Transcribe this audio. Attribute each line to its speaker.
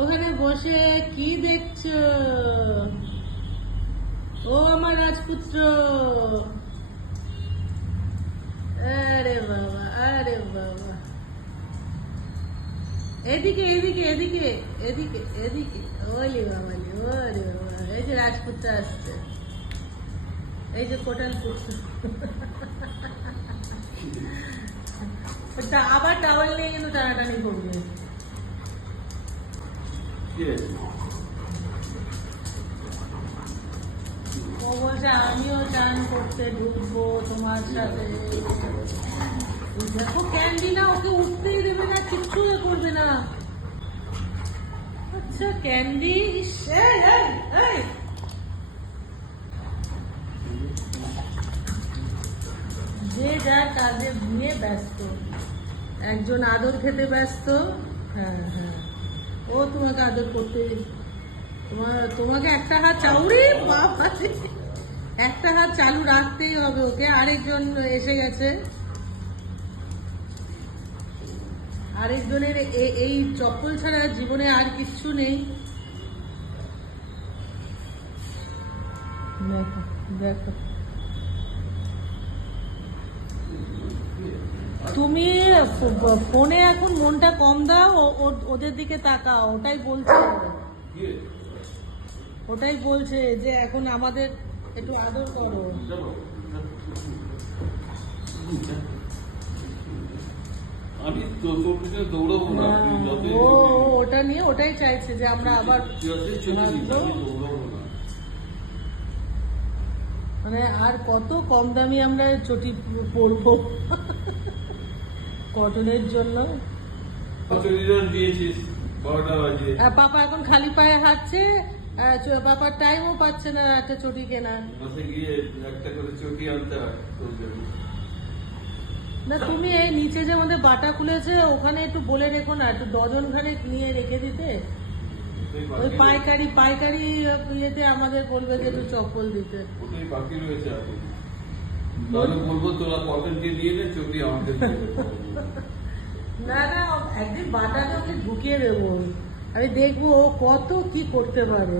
Speaker 1: ওখানে বসে কি দেখছ? ও আমার রাজপুত্র। আরে বাবা আরে বাবা। এদিকে এদিকে এদিকে এদিকে এদিকে। ওলি বাবালি ওরে বাবা। এই যে রাজপুত্র আসছে। এই যে কোটাল পুত্র। আবার টাওয়াল নিয়ে কিন্তু টানাটানি করবে। আমিও চান করতে ঢুকবো তোমার সাথে। দেখো ক্যান্ডি না ওকে উঠতেই দেবে না, কিচ্ছু এ করবে না। আচ্ছা ক্যান্ডি। যে যার কাজে নিয়ে ব্যস্ত। একজন আদর খেতে ব্যস্ত। হ্যাঁ হ্যাঁ। ও তোমাকে আদর করতে। তোমার তোমাকে একটা হাত চাউরি। একটা হাত চালু রাখতেই হবে ওকে, আরেকজন এসে গেছে। আরেকজনের এই চপ্পল ছাড়া জীবনে আর কিচ্ছু নেই। তুমি ফোনে এখন মনটা কম দাও ওদের দিকে তাকাও ওটাই বলছে। ওটাই বলছে যে এখন আমাদের একটু আদর করো।
Speaker 2: আমি দৌড়াবো না
Speaker 1: ও ওটা নিয়ে ওটাই চাইছে যে আমরা আবার মানে আর কত কম দামি আমরা চটি পরবো। কটনের জন্য। পাপা এখন খালি পায়ে হাঁটছে পাপার টাইমও পাচ্ছে না একটা চটি কেনা।
Speaker 2: একটা করে চটি আনতে হয়
Speaker 1: না তুমি এই নিচে যে আমাদের বাটা খুলেছে ওখানে একটু বলে রেখো না একটু ডজন খানে নিয়ে রেখে দিতে। ওই পাইকারি পাইকারি ইয়েতে আমাদের বলবে যে একটু চপ্পল দিতে।
Speaker 2: বাকি রয়েছে তাহলে বলব তোরা কটনকে দিয়ে নে চটি আমাকে
Speaker 1: না না একদিন বাটাকে ওকে ঢুকিয়ে দেবো। আমি দেখব ও কত কি করতে পারে।